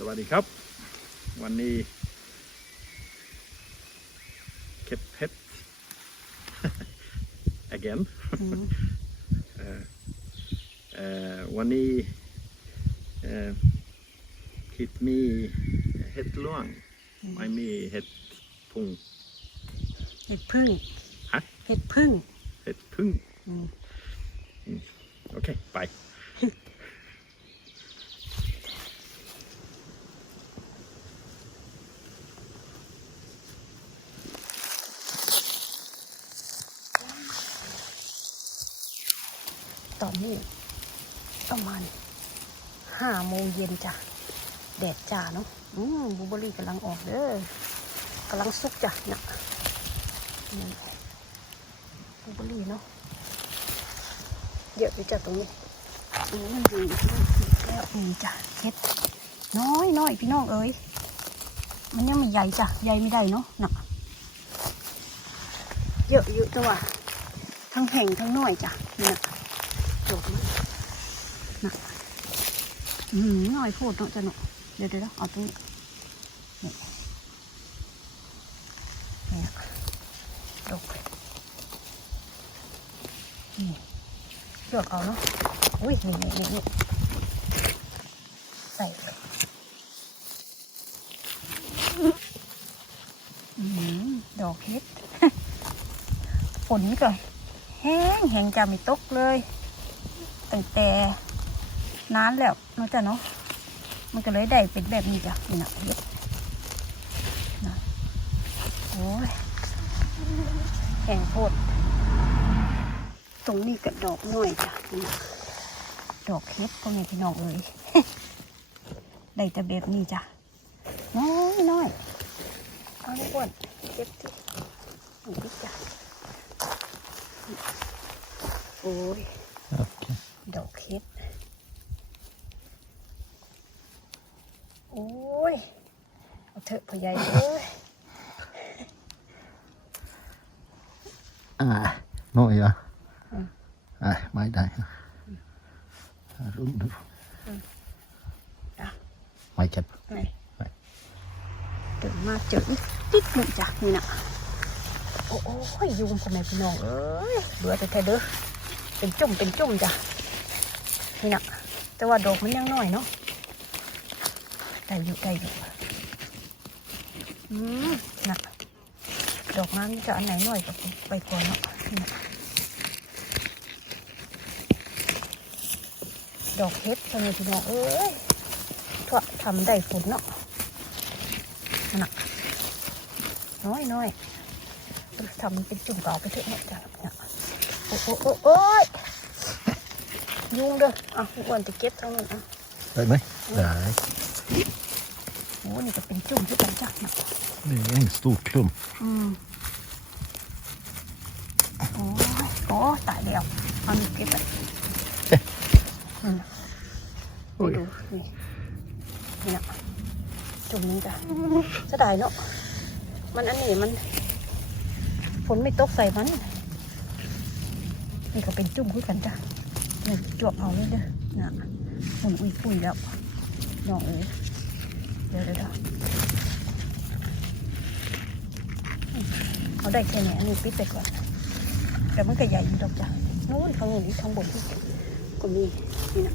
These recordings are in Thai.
สวัสดีครับ วันนี้เก็บเพชร again อืมเอ่อเอ่อวันนี้เอ่อคิดมีเห็ดล่วงไม่มีเห็ดพุงเห็ดพึ่งฮะเห็ดพึ่งเห็ดพึ่งอืมโอเค ไป ตอนนี้ประมาณห้าโมงเย็นจ้ะ แดดจ้าเนาะอืมบูเบอรี่กำลังออกเด้อกำลังสุกจ้ะนะนี่บูเบอรี่เนาะเยอะอยู่จ้ะตรงนี้อืมดีแล้วนี่จ้ะเฮ็ดน้อยน้อยพี่น้องเอ้ยมันยังไม่ใหญ่จ้ะใหญ่ไม่ได้เนาะน่ะเยอะอยู่ตัวทั้งแห่งทั้งน้อยจ้ะนี่นะจบนะน่ะ อืมหน้อยโพดเนาะจะเนาะเดี๋ยวเดี๋ยวเอาตรงนี้นี่นี่นะดกนี่เลือกเอาเนาะอุ้ยนี่นี่นี่ใส่เลยอืมดอกเห็ดฝนก็แห้งแห้งจะไม่ตกเลยตั้งแต่ นานแล้วเนาะจ้ะเนาะมันก็เลยได้เป็นแบบนี้จ้ะนี่นะเห็ดนะโอ้ยแห้งโพดตรงนี้ก็ดอกน้อยจ้ะดอกเห็ดก็มีพี่น้องเลยได้แต่แบบนี้จ้ะน้อยน้อยเอาลูกอ้วนเก็บที่นี่จ้ะโอ้ย ดอกเห็ด โอ้ย เอาเถอะพ่อ ใหญ่เอ้ยอ่าน้อยอะอืมอ่าไม่ได้อะรุ่นดูอะไม่เจ็บไหนเดินมาเจออีกนิดหนึ่งจ้ะนี่นะโอ้โอ้ยยุงพ่อแม่พี่น้องเอ้ยเบื่อแต่แค่เด้อเป็นจุ่มเป็นจุ่มจ้ะนี่นะแต่ว่าดอกมันยังน้อยเนาะได้อยู่ได้อยู่ อืมะดอกมันจะอันไหนหน้อยก็ไปก่อนเนาะนดอกเห็ดพ่อแม่พี่น้องเอ้ยทอทำได้ผลเนาะนั่ะน้อยน้อยทำเป็นจุ่มเก่าไปเถอะเนาะจ้ะเนี่ยโอ้โอ้โอ้โอ้ยยุ่งเด้ออะอ้วนจะเก็บทั้งนั้นอะได้ไหมได้ อ้นี่ก็เป็นจุ่มที่กันจ้ะเนี่ยนี่ är en stor klump อืมโอ้ยโอ้ตายแล้วเอานี่เก็บไปอืมดูดูนี่นี่นะจุ่มนี้จ้ะจะได้เนาะมันอันนี้มันฝนไม่ตกใส่มันนี่ก็เป็นจุ่มคือกันจ้ะนี่จวบเอาเลยเด้อนะฝุ่นอุ้ยฝุ่ยแล้วน้องเอ้ย เดี๋ยวเดี๋ยวเดี๋ยวเอาได้แค่นี้อันนี้ปิดไปก่อนแต่มันก็ใหญ่ดอกจ้ะนู้นข้างนู้นอีกข้างบนที่ก็มีนี่นะ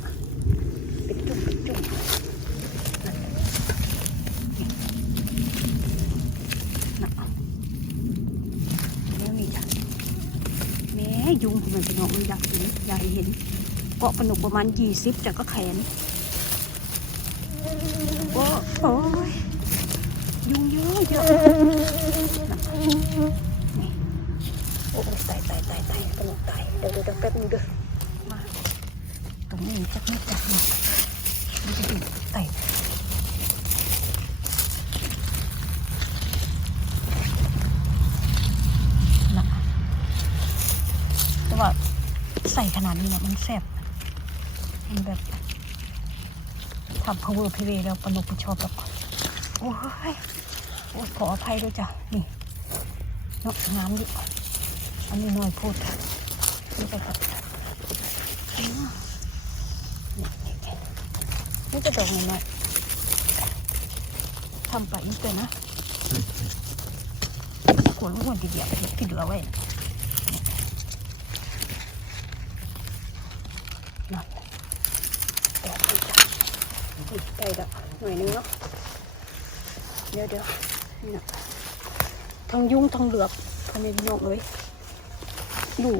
เป็นจุ่มเป็นจุ่มนั่นแหละนี่นะแล้วนี่จ้ะแม่ยุงมันจะน้องมันอยากเห็นอยากเห็นเกาะปนุกประมาณยี่สิบจากก็แขน โอ้ยยุงเยอะเยอะโอ้ยตายตายตายตายปนุกตายเดี๋ยวเดี๋ยวเดี๋ยวแป๊บนึงเด้อมาตรงนี้จักนิดจักนิดมันจะดูไตน่ะแต่ว่าใส่ขนาดนี้เนี่ยมันแซ่บมันแบบ ทำ power p v แล้วปนุกไปชอบแบบโอ้ยโอ้ยขออภัยด้วยจ้ะ นี่นกน้ำดิอันนี้น้อยพูดนี่ไปครับอืมนี่นี่นี่จะดอกหน่อยๆทำไปอีกเลยนะควรควรทีเดียวที่เหลือไว้นะนั่นดอกนี้จ้ะ นี่ได้แล้วหน่อยนึงเนาะเดี๋ยวเดี๋ยวนี่นะทั้งยุ่งทั้งเหลือบทำไมพี่น้องเอ้ยอยู่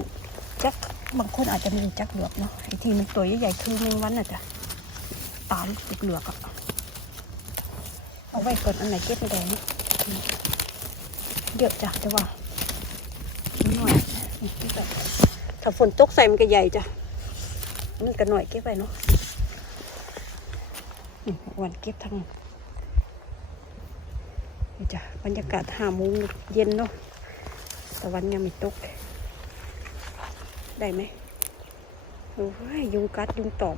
จักบางคนอาจจะมีจักเหลือบเนาะไอ้ที่มันตัวใหญ่ๆคือแมงวันน่ะจ้ะตาลูกเหลือกอะเอาไว้ก่อนอันไหนเก็บไม่ได้นี่เยอะจ้ะแต่ว่าหน่อยนี่เก็บถ้าฝนตกใส่มันก็ใหญ่จ้ะนี่ก็หน่อยเก็บไว้เนาะ นี่วันเก็บทั้งนี่จ้ะบรรยากาศห้าโมงเย็นเนาะแต่วันยังไม่ตก ได้ไหมโอ้ยยุงกัดยุงตอม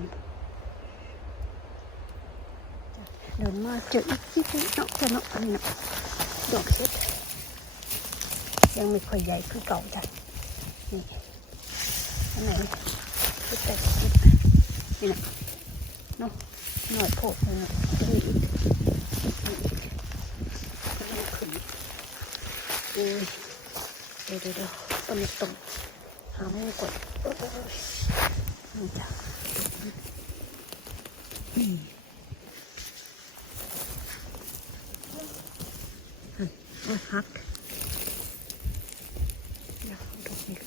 เดินมาเจออีกที่นึงเนาะจะเนาะอันนี้เนาะดอกเช็ดยังไม่ค่อยใหญ่คือเก่าจ้ะนี่อันไหนคิดแต่คิดนี่นะเนาะ หน่อยโผล่เลยเนาะนี่อีกนี่อีกนี่ขึ้นอ้ยเดี๋ยวเดี๋ยวเดี๋ยวตอนนี้ตรงหามือกดโอ้ยนี่จ้ะนี่โอ้ยฮักเดี๋ยวเอาดอกนี้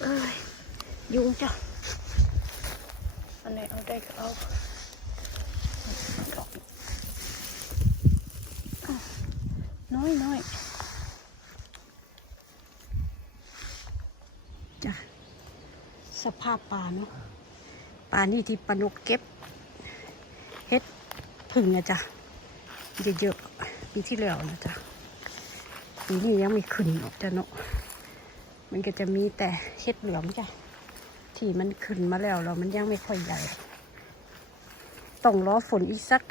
เอ้ยยุงจ้ะ ไหนเด้ก็เอาน้อยน้อยจ้ะสภาพป่าเนาะป่านี่ที่ปนกเก็บเฮ็ดผึ่งอะจ้ะเยอะๆปีที่แล้วนะจ๊ะปีนี้ยังไม่ขึ้นหรอกจ้ะเนาะมันก็จะมีแต่เช็ดเหลืองจ้ะที่มันขึ้นมาแล้วเรามันยังไม่ค่อยใหญ่ ต้องรอฝนอีกสัก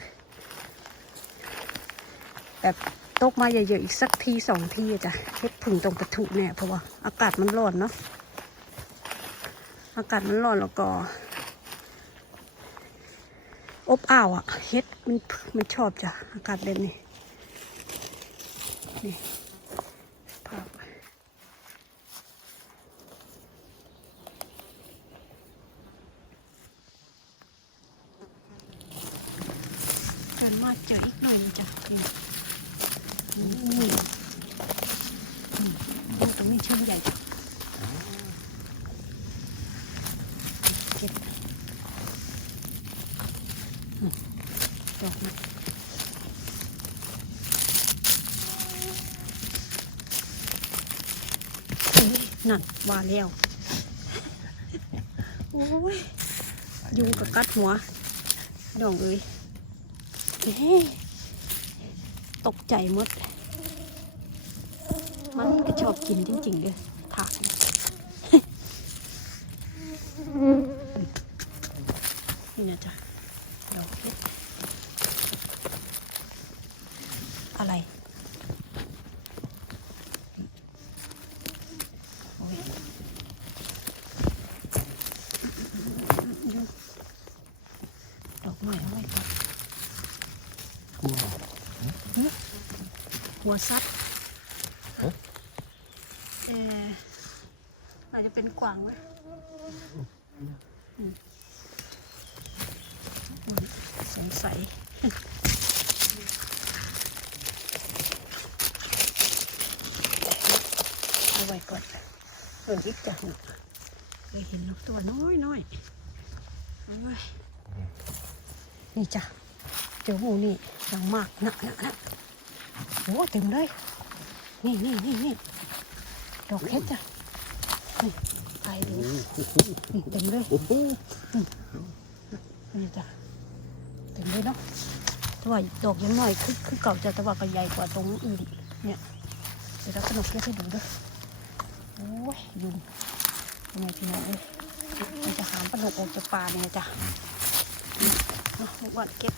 แบบตกมาเยอะๆอีกสักทีสองทีจ้ะเช็ดผึ่งตรงกระถุเนี่ยเพราะว่าอากาศมันร้อนเนาะอากาศมันร้อนแล้วก็ อบอ้าวอะเฮ็ดมันมันชอบจ้ะอากาศแบบนี้นี่ เจออีกหน่อยจ้ะนี่ดูตรงนี้เชิงใหญ่จ้ะเก็บดอกนี้นั่นว่าแล้ว โอ้ย ยุงกับกัดหัวดองเอ้ยเอ้ย ตกใจหมด มันก็ชอบกินจริงๆเลยถากนี่นะจ๊ะดอกเห็ด อะไรโอ้ยดอกไม้เอาไว้ก่อน กลัว หัวซัดเอ๊ะเอออาจจะเป็นกวางไหมอืมสงสัยเอาไว้ก่อนเอออีกจังเลยเห็นนกตัวน้อยน้อยเอาไว้นี่จ้ะเจอหมูนี่ยังมากนะนะนะ โอ้เต็มเลย นี่นี่นี่นี่ดอกเห็ดจ้ะนี่ไปดูนี่เต็มเลยอืมนี่จ้ะเต็มเลยเนาะแต่ว่าดอกยังน้อยคือคือเก่าจะแต่ว่าก็ใหญ่กว่าตรงอื่นเนี่ยเดี๋ยวเราขนมเก็บให้ดูด้วยโอ้ยยุงยังไงพี่น้องเอ้ยมันจะหามปลาหนกออกจากป่าเนี่ยจ้ะเอาลูกวัดเก็บ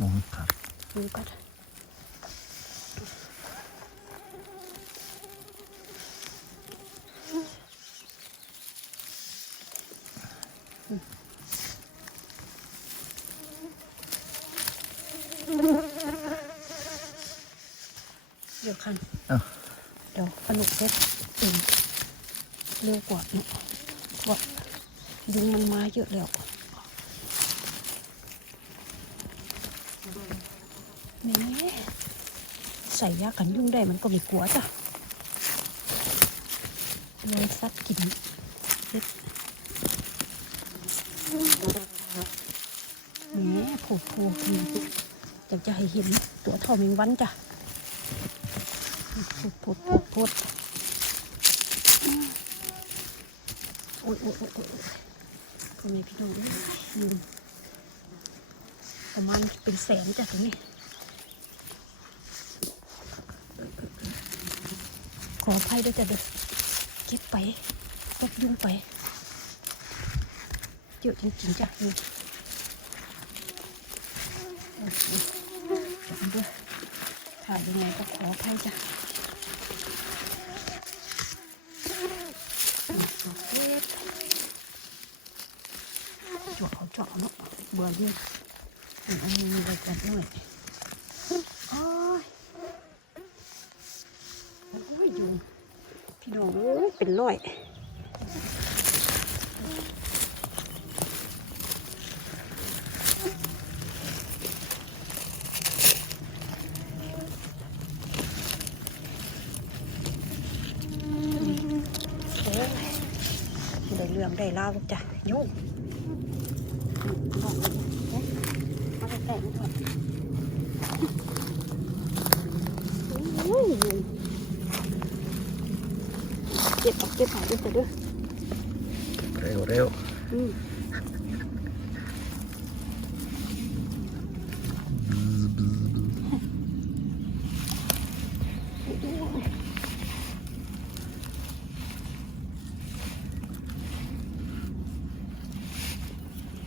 มองครับดูก่อนเดี๋ยวคันเดี๋ยวสนุกเพชรเร็วกว่าเนาะว่าดึงมันมาเยอะแล้ว ส่ยากันยุ่งได้มันก็ไม่กลัวจ้ะเลยซัดกินเล็ดแหม่โผล่โผล่ทีอยากจะให้เห็นตัวเท่าแมงวันจ้ะพุดพุดพุดพุดโอ้ยโอ้ยโอ้ยโอ้ยพ่อแม่พี่น้องอยยุงประมาณเป็นแสนจ้ะตรงนี้ ขออภัยด้วยจ้ะเด็กเก็บไปตบยุ่งไปเยอะจริงๆจ้ะยุงโอ้โหจับด้วยถ่ายยังไงก็ขออภัยจ้ะจาะเอาเจาะเนาะเบื่อเยิ่งอันนี้มีอะไรกันหน่อยโอ้ยโอ้ยยุงพี่ น้องเป็นร้อยได้เรื่องได้เล่าวจ้ะยุ่งเอาไปแต่งก่อนโอ้ย เก็บเอาเก็บเอาด้วยจ้ะเด้วยเร็วเร็วอืม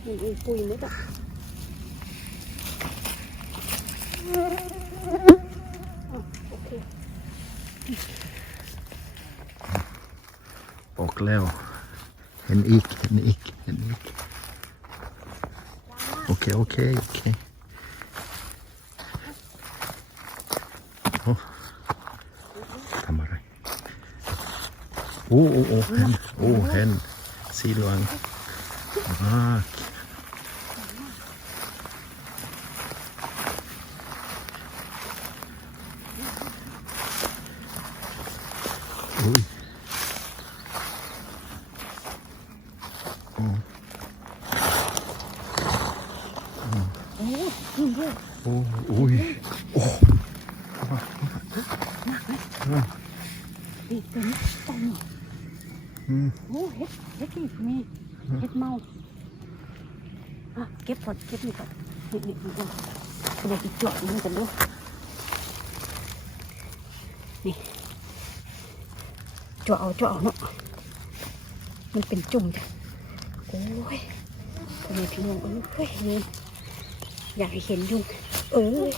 นี่มีปุยไหมจ๊ะ โอเค บอกแล้ว เห็นอีกเห็นอีกเห็นอีกโอเคโอเคโอเคโอ้ทำอะไรโอ้โอ้โอ้เห็นโอ้เห็นสีเหลืองมากอุ้ย โอ้นี่ด้วย โอ้อุ้ยโอ้ นี่เป็นต้นอืมโอ้เฮ็ดเฮ็ดนี่มีเฮ็ดเมาอะเก็บก่อนเก็บนี่ก่อนนี่นี่นี่ก่อนเดี๋ยวจะเจาะมันกันดูนี่จาะเอาจาะเอาเนาะมันเป็นจุ่มจ้ะโอ้ยทำไมพี่น้องเอ้ยอยากให้เห็นยุงเอ้ย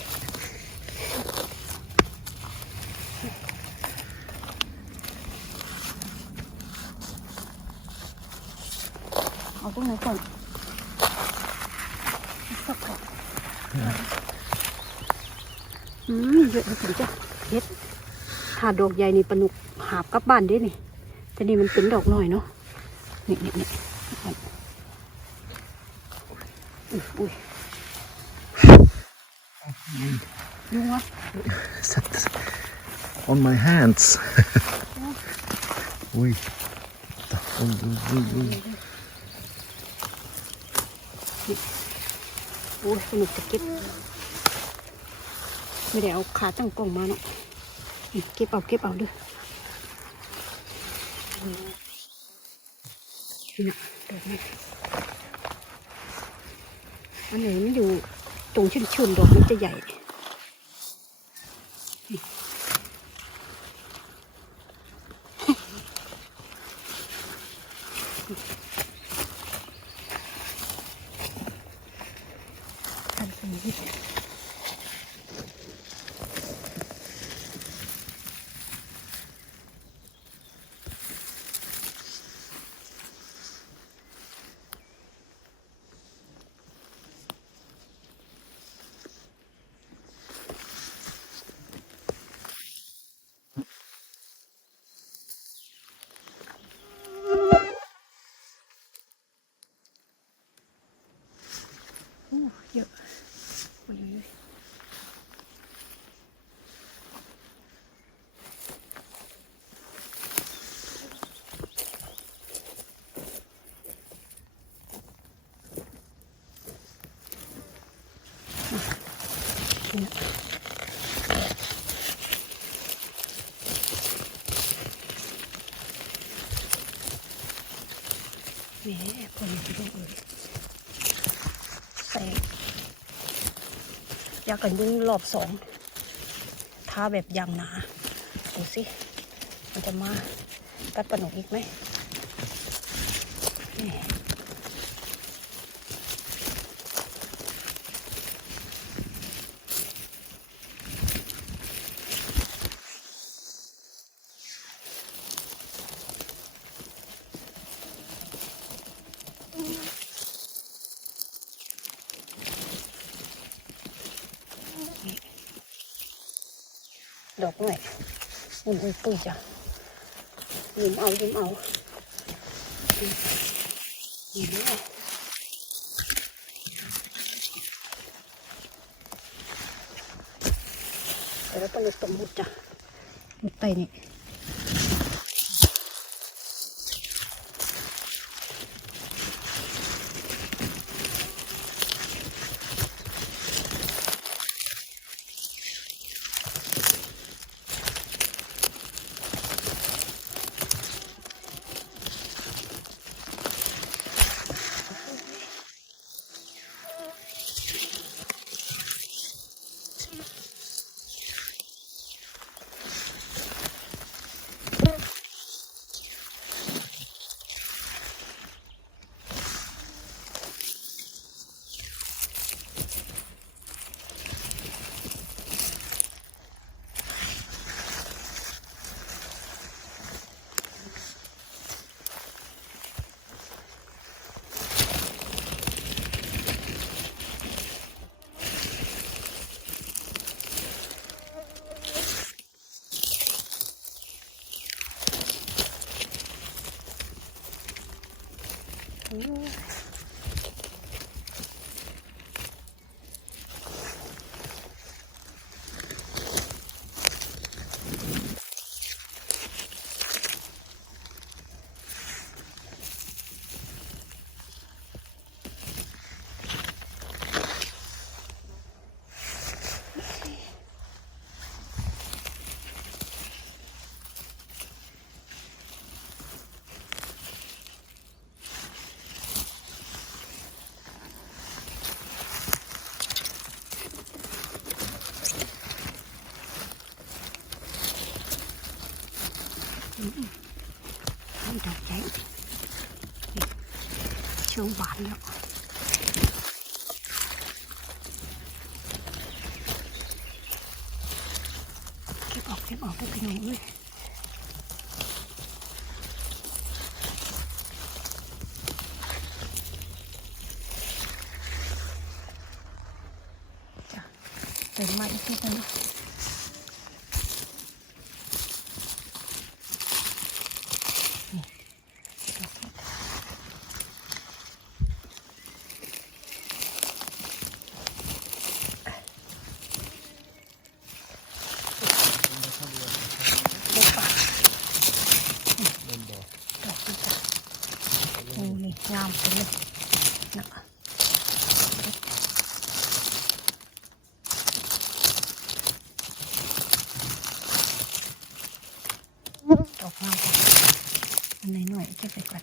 เอาตรงไหนก่อนสักก่อนอืมเยอะจริงจ้ะเฮ็ดถ้าดอกใหญ่นี่ปนุกหาบกลับบ้านได้นี่แต่นี่มันเป็นดอกน้อยเนาะนี่นี่นี่อุ้ยอุ้ยยุงวะ on my hands อุ้ยอุ้ยอุ้ย อุ้ยอุ้ยโอ้ยปลาหนุกจะเก็บไม่ได้เอาขาตั้งกล้องมาเนาะเก็บเอาเก็บเอาด้วยนี่นะดอกนี้อันไหนมันอยู่ตรงชื้นๆดอกมันจะใหญ่ แหมคนที่ดูเอ่ยแสงอยากกันยุ่งรอบสองท้าแบบย่างหนาดูสิ มันจะมากัดปลาหนกอีกไหม อุ้ยอุ้ยปุ้ยจ้ะยืมเอายืมเอายืมเอาแต่แล้วต้องตมุดจ้ะมุดไปนี่ นี่ ดอกใหญ่นี่เชิงหวานแล้วเก็บออกเก็บออกได้พี่น้องเอ้ยจ้ะเป็นมาอีกทีนึง เล็กปะดอกนี้จ้ะโอ้นี่งามไปเลยนะดอกงามไปอันไหนหน่อยเก็บไปก่อน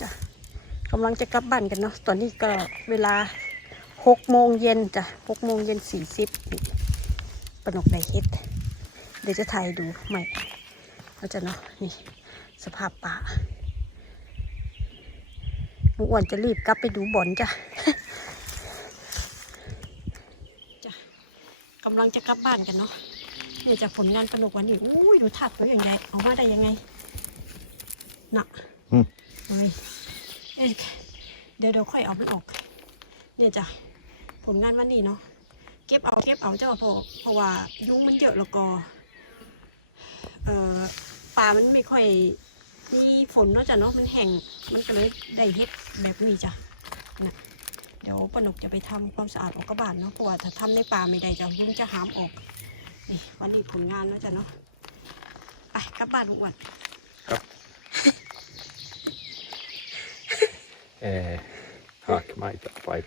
จ้ะกำลังจะกลับบ้านกันเนาะ ตอนนี้ก็เวลาหกโมงเย็นจ้ะหกโมงเย็นสี่สิบนี่ปนกไดเฮ็ด เดี๋ยวจะถ่ายดูใหม่เขาจะเนาะนี่สภาพป่าหมูอ้วนจะรีบกลับไปดูบอลจ้ะจ้ะกำลังจะกลับบ้านกันเนาะเนี่ยจากผลงานปนกวันนี้อุ้ยดูถัดตัวอย่างไรเอามาได้ยังไงหนักอืมเฮ้ย เอ๊ะเดี๋ยวเดี๋ยวค่อยเอามันออก เนี่ยจ้ะผลงานวันนี้เนาะเก็บเอาเก็บเอาเจ้าเพราะเพราะว่ายุงมันเยอะแล้วก็เอออป่ามันไม่ค่อยมีฝนเนาะจ้ะเนาะมันแห้งมันก็เลยได้เฮ็ดแบบนี้จ้ะนะเดี๋ยวปนกจะไปทำความสะอาดออกกระบานเนาะเพราะว่าถ้าทำในป่าไม่ได้จ้ะยุงจะหามออกนี่วันนี้ผลงานเนาะจ้ะเนาะไปกลับานลุงอ้วัน Eh, hack mig på i